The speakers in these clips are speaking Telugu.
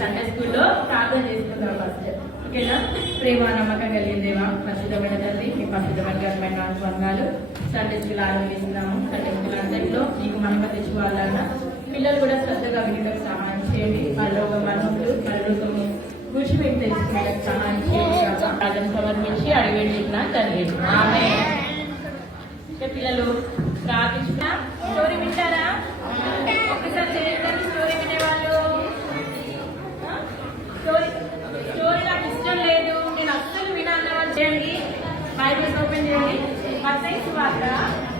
సండే స్కూల్లో ప్రార్థన చేసుకుందాం ఫస్ట్. ఓకేనా? ప్రేమ నమ్మకం కలిగిన దేవా, పరిశుద్ధమైన తల్లి, మీ పరిశుద్ధమైన వందనాలు. సండే స్కూల్ ఆరంభిస్తున్నాము. సండే స్కూల్ అంతటిలో మీకు మహిమ తెచ్చుకోవాలన్నా పిల్లలు కూడా శ్రద్ధగా వినడానికి సహాయం చేయండి. పరలోక మనసులు పరలోకము కృషి మీకు తెలుసుకోవడానికి సహాయం చేయండి. ప్రార్థన సమర్పించి అడిగేసిన తండ్రి ఆమేన్. పిల్లలు ప్రార్థించిన స్టోరీ వింటారా? ఒకసారి చేయండి. స్టోరీ వినేవాళ్ళు స్టోరీ నాకు ఇష్టం లేదు, నేను అస్సలు వినాలి అని చేయండి. బైబిల్స్ ఓపెన్ చేయండి. మత్తయి సువార్త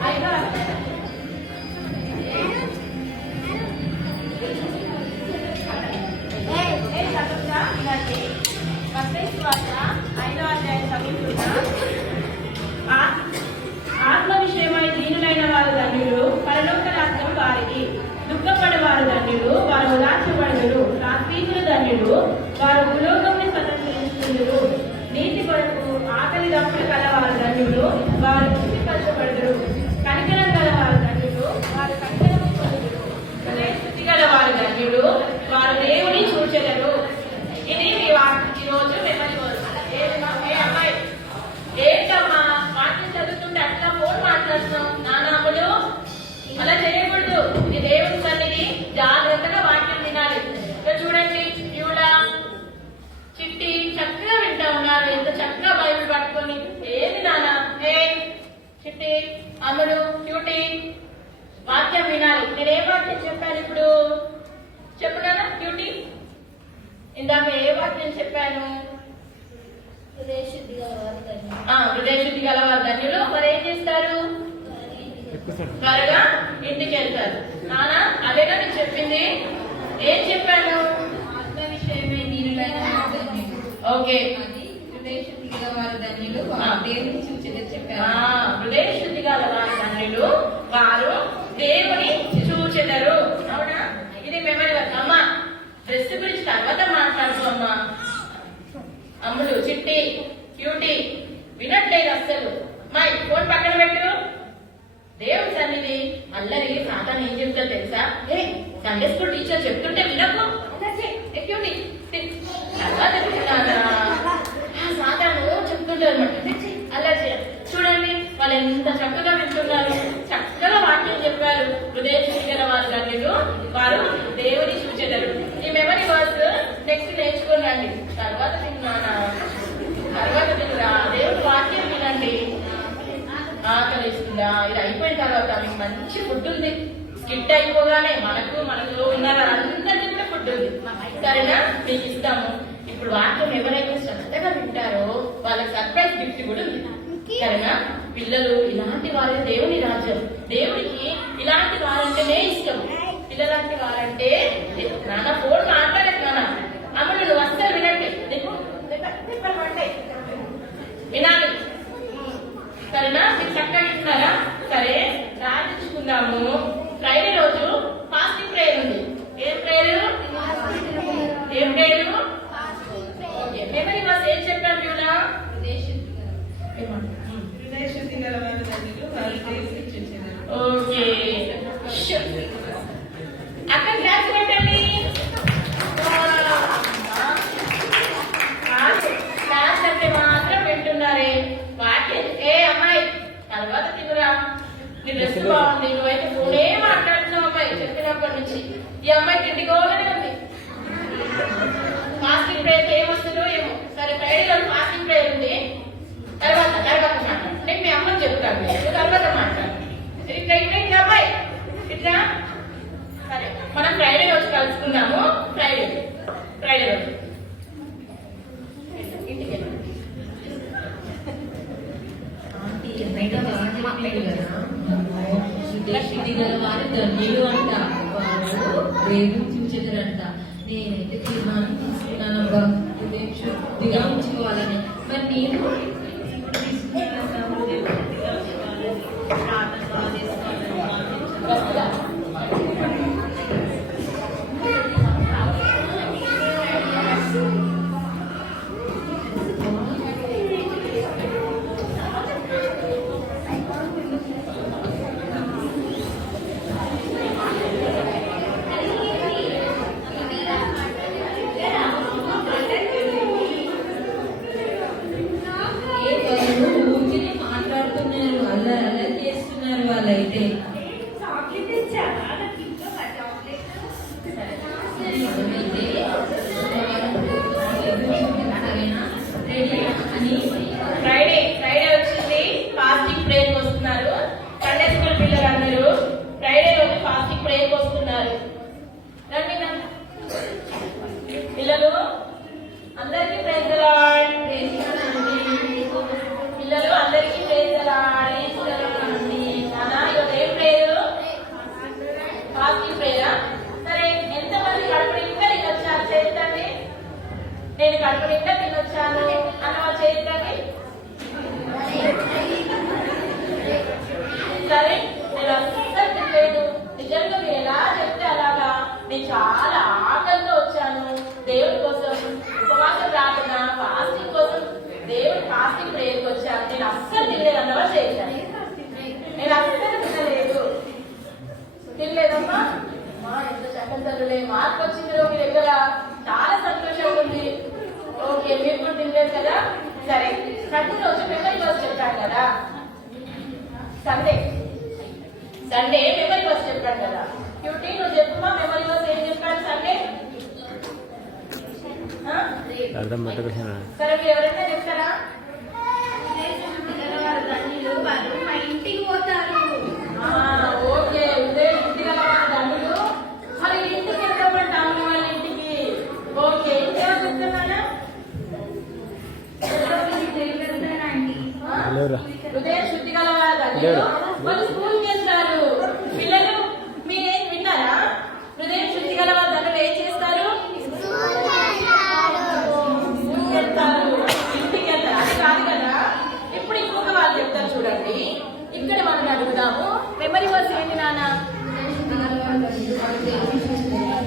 5వ అధ్యాయం. మత్తయి సువార్త 5వ అధ్యాయం చదువుతున్నా. ఆత్మ విషయమై దీనులైన వారు ధన్యులు, పరలోక రాజ్యం వారికి. దుఃఖపడి వారు ధన్యులు, వారు ఉదార్చబడుదురు. రాత్రీకులు ధన్యులు, వారు భూలోకంని స్వతంత్రించుకుందురు. నీతి కొరకు ఆకలి దప్పులు గల వారు ధన్యులు, వారు తృప్తిపరచబడుదురు. కనికరం గల వారు ధన్యులు, వారు కనికరము పొందుదురు. స్థుతి గల వారు ధన్యులు, వారు దేవుని చూచెదరు. ఇది ఈ రోజు మెమరీ వర్స్. అమ్మాయి ఏంటమ్మా వాటిని చదువుతుంటే అట్లా ఫోన్ మాట్లాడుతున్నాం? నానాములు అలా చేయకూడదు. ఇది దేవుని సన్నిధి, జాగ్రత్తగా వాక్యం వినాలి. చూడండి, యూలా చిట్టి చక్కగా వింటా ఉన్నారు. ఎంత చక్కగా బైబిల్ పట్టుకొని. ఏది నానా? ఏ చిట్టి, అమ్ముడు, క్యూటీ, వాక్యం వినాలి. నేను ఏ వాక్యం చెప్పాను ఇప్పుడు? చెప్పునా క్యూటీ? ఇందాక ఏ వాక్యం చెప్పాను? హృదయశుద్ధి గల వారు ధన్యులు, మరి ఏం చేస్తారు? త్వరగా ఇంటికి వెళ్తారు. నానా అదేగా నేను చెప్పింది. ఏం చెప్పాను? ఆత్మ విషయమే దీనులైన వారు ధన్యులు. ఓకే, హృదయశుద్ధి గల వారు ధన్యులు, దేవుని చూచెదరు చెప్పారు. హృదయశుద్ధి గల వారు ధన్యులు, వారు దేవుని చూచెదరు. అవునా? ఇది మెమరీ వర్క్. అమ్మా డ్రెస్ గురించి తర్వాత మాట్లాడుతూ అమ్మా. అమ్ములు, చిట్టి, క్యూటీ వినట్లేదు అస్సలు. మా ఫోన్ పక్కన పెట్టు. దేవుడి సన్నిధి అల్లరి సాతాను ఏం చెప్తా తెలుసా? ఏ సండే స్కూల్ టీచర్ చెప్తుంటే వినకు. క్యూటీ తర్వాత సాతాను చెప్తుంటారు అనమాట. అల్లరి చూడండి, వాళ్ళు ఎంత చక్కగా వింటున్నారు. చక్కగా వాక్యం చెప్పారు. హృదయ చూసిన వారు ధన్యులు, వారు దేవుని చూచెదరు. ఈ మెమరీ వర్స్ నెక్స్ట్ నేర్చుకోనండి. తర్వాత తిన్నానా? తర్వాత తిన్నా. దేవుడు వాక్యం వినండి. ఆకలిస్తుందా? ఇది అయిపోయిన తర్వాత మీకు మంచి ఫుడ్ ఉంది. స్కిట్ అయిపోగానే మనకు ఉన్నారు అందరికీ కూడా ఫుడ్ ఉంది. సరేనా? మీకు ఇస్తాము. ఇప్పుడు వాక్యం ఎవరైతే శ్రద్ధగా వింటారో వాళ్ళకి సర్ప్రైజ్ గిఫ్ట్ కూడా ఉంది. సరేనా? పిల్లలు ఇలాంటి వారే దేవుని రాజ్యం. దేవుడికి ఇలాంటి వారంటేనే ఇష్టం. పిల్లలాంటి వారంటే నాన్న ఫోన్ మాట్లాడలేదు. నాన్న అమ్ముడు నువ్వు అస్సలు వినండి. వినాలి. సరేనా? మీరు చక్కగా వింటున్నారా? సరే, ప్రార్థించుకుందాము. ఫ్రైడే రోజు ఫాస్టింగ్ ప్రేయర్ ఉంది. ఏం ప్రేయర్? ఏం ప్రేయర్? ఓకే, మెమరీ వర్స్ ఏం చెప్పాను చూడా? ఓకే, అక్కడ క్లాస్ పెట్టండి. క్లాస్ అంటే మాత్రం వింటున్నారే. వాక్యం ఏ అమ్మాయి తర్వాత తిరుగురా. నీ డ్రెస్ బాగుంది, నువ్వైతే ఫోనే మాట్లాడుతున్నావు అమ్మాయి చెప్పినప్పటి నుంచి. ఈ అమ్మాయి తిండికోవాలని ఉంది. ఫాస్టింగ్ ప్రేయర్ ఏమొస్తుందో ఏమో. సరే, ఫ్రైడే రోజు ఫాస్టింగ్ ప్రేయర్ ఉంది. తర్వాత మాట్లాడు. నేను మీ అమ్మని చెప్తాను, తర్వాత మాట్లాడు. ఇట్లా అబ్బాయి ఇట్లా. సరే, మనం ఫ్రైడే రోజు కలుసుకుందాము. ఫ్రైడే రోజు ఇంటికి శుద్ధి గల వారు ధన్యులు అంట, వారు దేవుని చూచెదరంట. నేనైతే తీర్మానం తీసుకున్నానబ్బా, హృదయం శుద్ధిగా ఉంచుకోవాలని. మరి నేను వాళ్ళైతే ఫ్రైడే వచ్చింది, ఫాస్టింగ్ ప్రేయర్కి వస్తున్నారు. సండే స్కూల్ పిల్లలందరూ ఫ్రైడే రోజు ఫాస్టింగ్ ప్రేయర్కి వస్తున్నారు. రండి పిల్లలు, అందరికీ ప్రేజ్ ది లార్డ్. పిల్లలు అందరికీ ప్రేజ్ ది లార్డ్. ఏం ప్రేయర్? ఫాస్టింగ్ ప్రేయరా? సరే, ఎంతమంది కడుపు నిండా తినొచ్చారు చేద్దండి. నేను కడుపు నిండా తినొచ్చాను అన్నవా చేద్దండి. సరే, నేను అస్సలు తినలేదు. నిజంగా మీరు ఎలా చెప్తే అలాగా. నేను చాలా ఆకలితో వచ్చాను దేవుడి కోసం, ఉపవాసం ప్రార్థన ఫాస్టింగ్ కోసం దేవుడి ఫాస్టింగ్ ప్రేయర్కి వచ్చాను. నేను అస్సలు తినలేదు అన్నవా చేద్దాను. నేను అస్సలు తినలేదమ్మా. ఎంత చక్కలే మార్పు వచ్చింది మీ దగ్గర, చాలా సంతోషంగా ఉంది. ఓకే, మీరు కూడా తినలేదు కదా. సరే, సండే రోజు మెమరీ వర్స్ చెప్పాను కదా. సండే మెమరీ వర్స్ చెప్పాను కదా. క్యూటీ నువ్వు చెప్పుమా, మెమరీ వర్స్ ఏం చెప్పాను సండే? సరే, మీరు ఎవరైనా చెప్తారా? మా ఇంటికి పోతారు. ఓకే, ఉదయం ఇంటికి ధనులు మరి ఇంటికి వెళ్తామంటాము వాళ్ళ ఇంటికి. ఓకే, ఇంకేమో చెప్తున్నానా? ఉదయం శుద్ధి గల వారు ధన్యులు, వాళ్ళు స్కూల్కి వెళ్తారు. పిల్లలు మీరేం విన్నారా? హృదయం శుద్ధి గల వారు ధనులు ఏం చేస్తారు? స్కూల్కి వెళ్తారు, ఇంటికి వెళ్తారు. అది కాదు కదా. ఇప్పుడు ఇంకొక వాళ్ళు చెప్తారు చూడండి. ఇక్కడ మనం అడుగుదాము, మెమరీ వర్స్ ఏంటి నాన్న?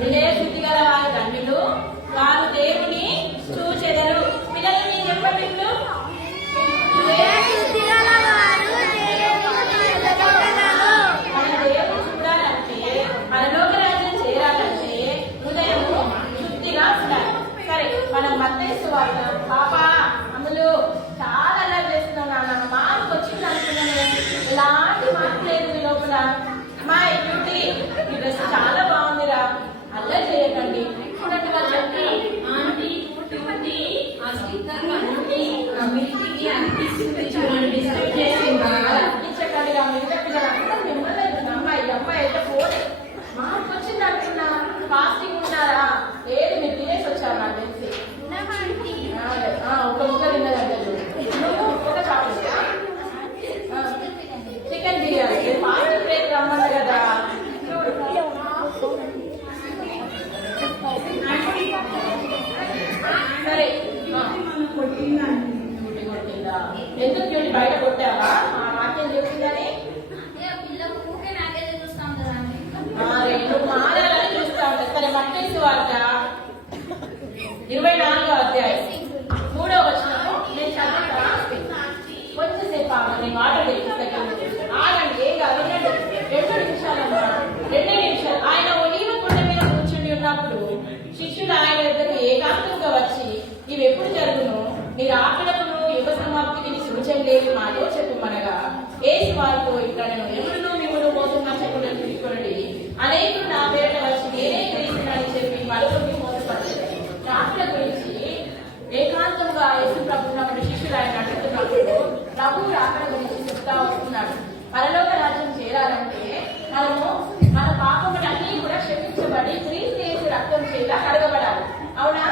హృదయ శుద్ధి గల వారు ధన్యులు, వారు దేవుని చూచెదరు. పిల్లలు మీరు చెప్పండి. మన దేవుని చూడాలంటే, పరలోక రాజ్యం చేరాలంటే హృదయము శుద్ధిగా ఉండాలి. సరే, మనం మత్తయి సువార్త పాప అందులో చాలా అల్లరి చేస్తున్నాం నాన్న. మార్పు వచ్చింది అనుకున్నాను, ఎలాంటి మార్పు లేదు మీ లోపల. మా బ్యూటీ, ఈ డ్రెస్ చాలా బాగుందిరా, అల్లరి చేయకండి. చూడండి వాళ్ళు చెప్పి ఆంటీ అనిపించకండి. మిగతా పిల్లలంతా మిమ్మల్ని అమ్మాయి అయితే పోనీ మార్పు వచ్చింది అంటున్నా. ఫాస్టింగ్ ఉన్నారా? ఏది మీరు తినేసి వచ్చారు నాకు తెలిసి. ఒక ముక్క తిన్నదంటే ఒక chocolate, chicken biryani. Fasting plate రమ్మన్నా కదా. సరే, కొట్టిందా? ఎందుకు బయట కొట్టావా? ఆ వాక్యం చెప్పిందని రెండు మారాలని చూస్తా ఉంటా. సరే, మత్తయి సువార్త 24వ అధ్యాయం 3వ వచనము నేను చదువుతా. కొంచెంసేపు ఆగండి, మాటలు ఆగండి. ఏం కాదు, 2 నిమిషాలమ్మా, 2 నిమిషాలు. ఆయన ఒలీవ కొండ మీద కూర్చుని ఉన్నప్పుడు శిష్యులు ఆయన దగ్గర ఏకాంతంగా వచ్చి, ఇవి ఎప్పుడు జరుగును? నీ రాకడకును యుగ సమాప్తికి నీ సూచన లేదు, మాతో చెప్పుమనగా యేసు వారితో, ఇక్కడ నేను ఎవరినో మిమ్మల్ని మోసపరచకుండా చూసుకొనండి. అనేకులు నా పేట వచ్చి నేనే క్రీస్తునని చెప్పి పలువురిని మోసపరచలేదు. రాకడ గురించి ఏకాంతంగా యేసు ప్రభుత్వం శిష్యులు ఆయన అడుగుతున్నప్పుడు ప్రభు రాకడ గురించి చెప్తా వస్తున్నాడు. పరలోక రాజ్యం చేరాలంటే మనము మన పాపములన్నీ కూడా క్షమించబడి క్రీస్తు యేసు రక్తం చేత కడగబడాలి. అవునా?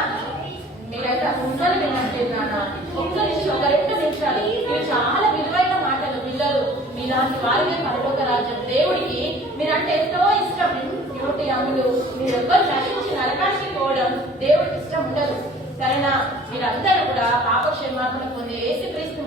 మీరైతే అసలు వినట్లేదు నాన్న. ఒక్క నిమిషం, ఒక 2 నిమిషాలు. ఇవి చాలా విలువైన మాటలు. పిల్లలు మీలాంటి వారిని పరలోక రాజ్యం. దేవుడికి మీరంటే ఎంతో ఇష్టం. డ్యూటీ అమ్ములు మీరెవ్వరు నశించి నరకానికి పోవడం దేవుడికి ఇష్టం ఉండదు. సరేనా? మీరందరూ కూడా పాప క్షమాపణ పొందే యేసుక్రీస్తు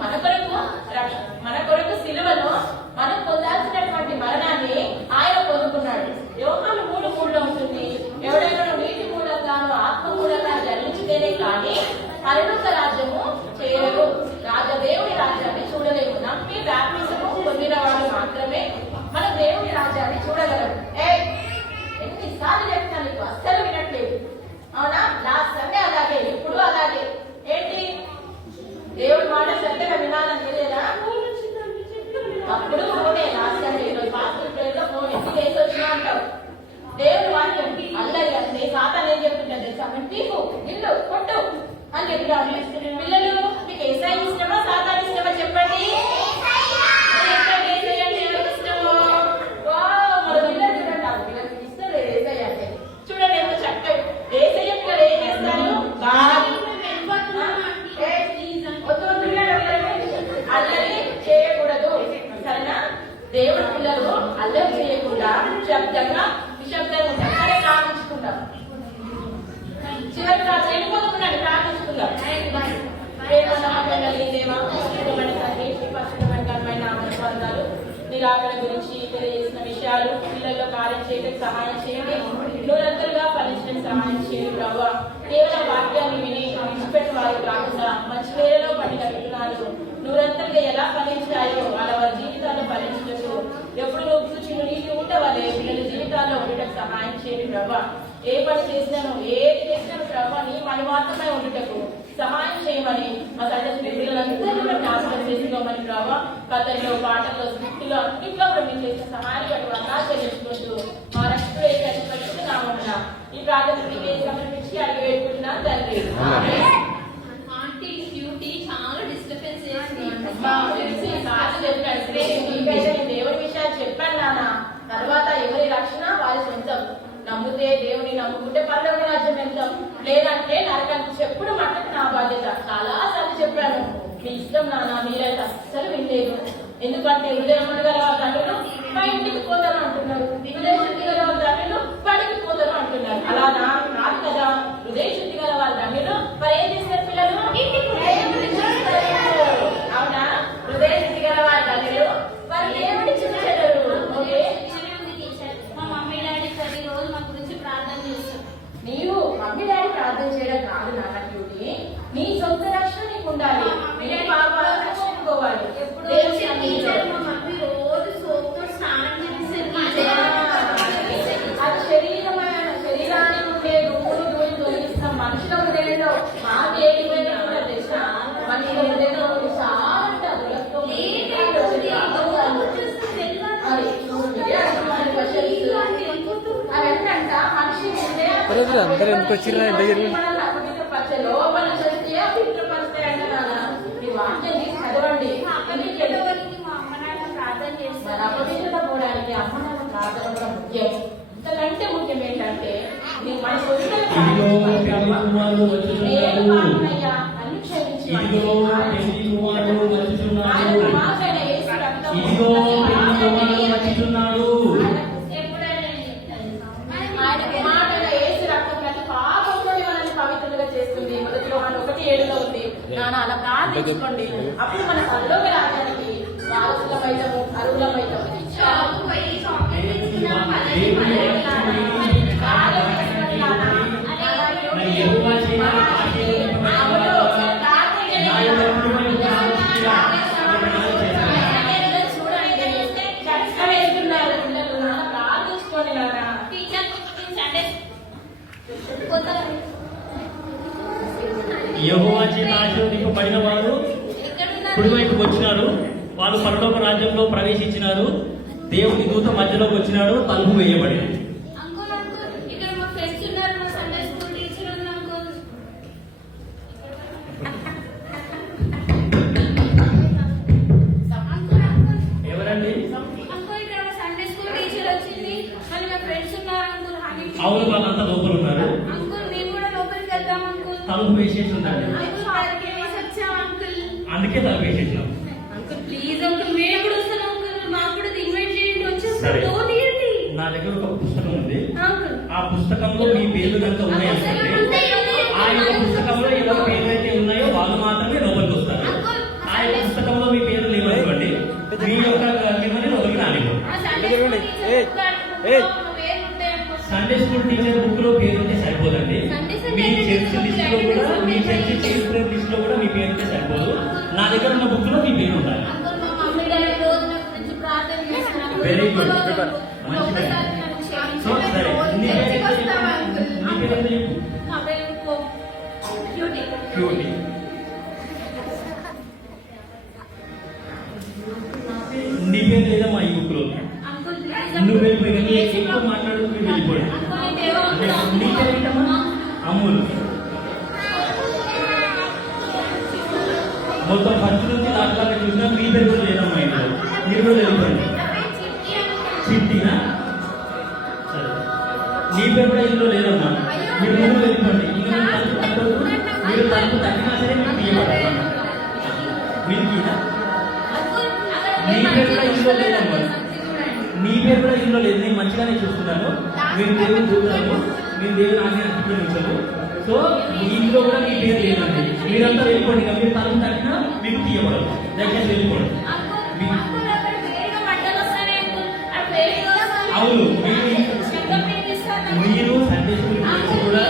మన కొరకు సిలువలో మనం పొందాల్సినటువంటి మరణాన్ని ఆయన పొందుకున్నాడు. యోహాను 3:3 ఉంటుంది, ఎవడైనా నీటి మూలంగాను ఆత్మ మూలంగా జన్మించితేనే కానీ పరలోక రాజ్యము చేయరు. దేవుడి రాజ్యాన్ని చూడలేము. నమ్మి బాప్తిజము పొందిన వాడు మాత్రమే మనం దేవుడి రాజ్యాన్ని చూడగలరు. ఎన్నిసార్లు చెప్తాను, నీకు అస్సలు వినట్లేదు. అవునా? లాస్ట్ సండే అలాగే, ఇప్పుడు అలాగే. ఏంటి? దేవుడి మాట శ్రద్ధగా వినాలని తెలియదా? అప్పుడు ఫోనే లాస్ట్ సండే పాస్టర్ ప్రేయర్ లో ఫోన్ ఎత్తి వేసి వచ్చినా అంటావు. దేవుడి వాక్యం అల్లరి అంటే సాతాను ఏం చెప్తుంటాడు తెలుసా? తీసు ఇల్లు కొట్టు అని చెప్తాను. పిల్లలు మీకు ఏసై ఇష్టమా సాతాను ఇష్టమా చెప్పండి. చూడండి ఎంత చక్కగా ఏసయ్య పిల్లలు ఏం చేస్తారు? అల్లరి చేయకూడదు. సరేనా? దేవుడి పిల్లలు అల్లరి చేయకుండా శబ్దంగా నిశ్శబ్దంగా చక్కగా ప్రార్థించుకుంటాం. చివరి వెళ్ళిపోతున్నాడు ప్రార్థించుకుందాం. నిరాకరణ గురించి తెలియజేసిన విషయాలు పిల్లల్లో కార్యం చేయడానికి సహాయం చేయండి. నిరంతరంగా ఫలించడానికి సహాయం చేయండి ప్రభావ. కేవలం వాక్యాన్ని విని విడిచిపెట్టిన వారు కాకుండా మంచి వేలలో పడిన విత్తనాలు నిరంతరంగా ఎలా ఫలించాయో అలా వారి జీవితాల్లో ఫలించవచ్చు. ఎప్పుడు నువ్వు చిన్న నీటి ఉంటే వాళ్ళ పిల్లల జీవితాల్లో ఉండటకు సహాయం చేయండి ప్రభావ. ఏ పని చేసినాను ఏది చేసినాను ప్రభావ నీ పని మాత్రమే ఉండటకు సహాయం చేయమని మా తల్లి పిల్లలందరూ జ్ఞాపకం చేసుకోమని ప్రభావ. కథల్లో పాటల్లో స్క్రిప్ట్లో అన్నింటిలో మేము చేసిన సహాయం అలా చెల్లించుకుంటూ మా రక్షణ ఈ ప్రార్థన సమర్పించి అడిగి పెట్టుకుంటున్నాను తండ్రి. దేవుడి విషయాలు చెప్పాను నాన్న. తర్వాత ఎవరి రక్షణ వారి సొంతం. నమ్మితే దేవుని నమ్ముకుంటే పరలోక రాజ్యం వెళ్తాం, లేదంటే నరకానికి చెప్పుడు మట్టకు నా బాధ్యత. చాలా సార్లు చెప్పాను, మీ ఇష్టం నాన్న. మీరైతే అస్సలు వినలేదు. ఎందుకంటే హృదయం గల తండ్రులు మా ఇంటికి పోతాను అంటున్నారు, హృదయ శుద్ధి గల వాళ్ళ తండ్రులు పడికి పోతాను అంటున్నారు. అలా కాదు కదా. హృదయ శుద్ధి గల వాళ్ళ తండ్రులు మరి ఏం చేస్తారు? పిల్లలు అవునా? హృదయ శుద్ధి గల వాళ్ళ తండ్రులు వారు దేవుడి చూసేటారు. ఓకే, నీవు మమ్మీ డాడీ ప్రార్థన చేయడం కాదు నాన్న డ్యూటీ. నీ సొంత రక్షణ నీకు ఉండాలి. నీ పాపాలు రక్షించుకోవాలి. అది శరీరానికి ఉండే రుణులు దూరం తొలగిస్తాం. మనుషుల హృదయంలో మాకు ఏది పోయినా కూడా తెలుసా? మనుషుల హృదయంలో చాలా అవంట మనిషి అందరూ ఎందుకు వచ్చిర్రా? ఎంత లోపల చేస్తే పవిత్రపరుస్తాయి అంటున్నాను. మీ వాక్యాన్ని చదవండి. మన అపవిత్రత పోవడానికి అమ్మ నాన్న ప్రార్థన కూడా ముఖ్యం. ఇంతకంటే ముఖ్యం ఏంటంటే మన పవిత్రులుగా చేస్తుంది. మొదటి యోహాను 1:7 ఉంది. నాన్న అలా ప్రార్థించుకోండి. అప్పుడు మన పరలోక రాజ్యానికి వారసులమైతాము, అర్హులమైతాము. యెహోవా చేత ఆశీర్వదింపబడిన వారు కుడివైపుకు వచ్చినారు. వాళ్ళు పరలోక రాజ్యంలో ప్రవేశించినారు. దేవుని దూత మధ్యలోకి వచ్చినాడు. తలుపు వేయబడింది. ఎవరండి? అవును, వాళ్ళంతా లోపల ఉన్నారు. తలుపు వేసేసి ఉందండి. అందుకే తలుపు వేసేసినాం. ప్లీజ్ అంకుల్, మేము కూడా వస్తాం అంకుల్. మాకు కూడా ఇన్వైట్ చేయండి. వచ్చి నా దగ్గర ఒక పుస్తకం ఉంది. అంకుల్ ఆ పుస్తకంలో మీ పేర్లు కనుక ఉన్నాయనుకోండి, ఆ యొక్క పుస్తకంలో ఎవరి పేర్లు అయితే ఉన్నాయో వాళ్ళు మాత్రమే లోపలికి వస్తారు. ఆ యొక్క పుస్తకంలో మీ పేర్లు లేవనుకోండి, మీ యొక్క మిమ్మల్ని లోపలికి రానివ్వరు. సండే స్కూల్ టీచర్ బుక్ లో పేరు ఉంటే సరిపోదండి. మీ చర్చ్ లిస్ట్ లో కూడా, మీ చర్చ్ చరిత్ర లిస్ట్ లో కూడా మీ పేరు ఉంటే సరిపోదు. నా దగ్గర ఉన్న బుక్ లో మీ పేరు ఉండాలి. అంకుల్ మా మమ్మీ డాడీ రోజు నా గురించి ప్రార్థన చేస్తున్నారు. Very good. ఒక్కసారి నన్ను క్షమించండి. సో సరే, నీ పేరు చర్చికి ఎంత వస్తావా, చెప్పు? అంకుల్? నీ పేరు ఎంత చెప్పు? నా పేరు క్యూటీ. క్యూటీ. నీ పేరు లేదమ్మా ఈ బుక్ లో. అంకుల్ నువ్వు వెళ్ళిపోయి ఎక్కువ మాట్లాడు, నువ్వు వెళ్ళిపోయి. నీ పేరు ఏంటమ్మా? అమ్ములు. మొత్తం ఫస్ట్ నుంచి లాస్ట్ దాకా చూసినా మీ పేరు కూడా లేదమ్మా ఇంట్లో. మీరు కూడా వెళ్ళిపోయింది. చిట్టినా? సరే, నీ పేరు కూడా ఇంట్లో లేదమ్మా. మీరు ముందు వెళ్ళిపోండి. ఇంకా మీరు తలుపు తగ్గినా సరే మీకు తీయబడతాను. వీరికి నీ పేరు కూడా ఇంట్లో లేదమ్మా. నీ పేరు కూడా ఇంట్లో లేదు. నేను మంచిగానే చూస్తున్నాను. మీరు దేవుని చూస్తాను, మీరు దేవుని ఆజ్ఞ అతిక్రమించరు. సో మీ ఇంట్లో కూడా మీ పేరు లేదండి. మీరంతా వెళ్ళిపోండి. ఇక మీరు తలుపు తగ్గినా మీకు తీయబడదు. దయచేసి వెళ్ళిపోండి. అవును, మీరు సండే స్కూల్కి వచ్చి కూడా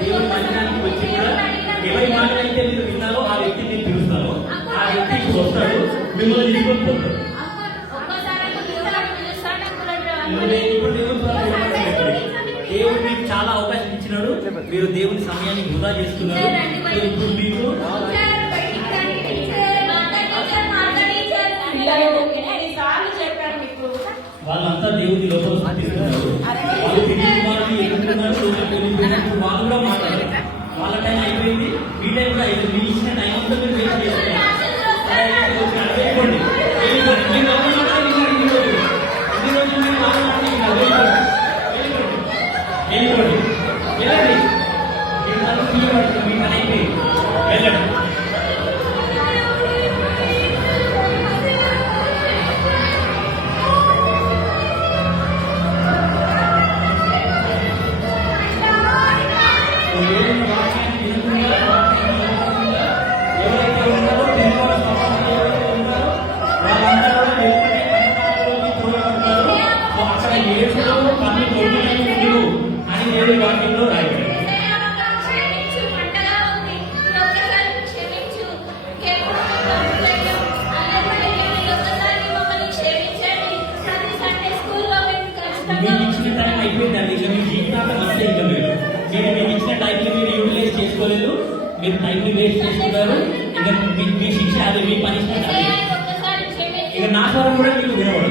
దేవుని మందిరానికి వచ్చి కూడా ఎవరి మాట అయితే మీరు విన్నారో ఆ వ్యక్తిని నేను పిలుస్తాను. ఆ వ్యక్తి ఇప్పుడు వస్తాడు, మిమ్మల్ని తీసుకొని పోతాడు. ఇప్పుడు దేవుడు మీకు చాలా అవకాశం ఇచ్చినాడు. మీరు దేవుని సమయాన్ని వృధా చేస్తున్నారు. ఇప్పుడు మీకు ఎన్నిసార్లు చెప్పాను మీకు. వాళ్ళంతా దేవుని లోపల స్థాపిస్తున్నారు. వాళ్ళు తిరుగుతున్నారు, ఎదుగుతున్నారు, లోపలికి వెళ్ళిపోయినప్పుడు వాళ్ళు కూడా మాట్లాడారు. వాళ్ళ టైం అయిపోయింది, మీ టైం కూడా అయిపోయింది. మీకు ఇచ్చిన టైం అంతా మీరు వేస్ట్ చేస్తున్నారు. వెళ్ళిపోండి. వెళ్ళిపోండి. మీరు ఎవరు మాట్లాడాలి? ఇన్ని రోజులు మీరు మాట్లాడాలి. వెళ్ళిపోండి. వెళ్ళండి. మీ తల తీయబడుతుంది. మీ పని అయిపోయింది. వెళ్ళండి. దేవుని వాక్యాన్ని వినకుండా, ఎవరైతే ఉన్నారో తెలుగు సమాజంలో ఎవరైతే ఉన్నారో వాళ్ళందరూ కూడా వెంటనే అంతరంలోకి చూడబడతారు. సో అక్కడ యేసులో పన్ను తొలగించు అని దేవుని వాక్యంలో రాయబడింది. మీకు ఇచ్చిన టైం అయిపోయిందండి. ఇక మీ జీవితాంతం అంతే. ఇక మీరు మీకు ఇచ్చిన టైంని మీరు యూటిలైజ్ చేసుకోలేదు. మీరు టైంని వేస్ట్ చేసుకున్నారు. ఇక మీ శిక్ష అది, మీ పనిష్మెంట్ అది. ఇక నా స్వరం కూడా మీకు వినబడదు.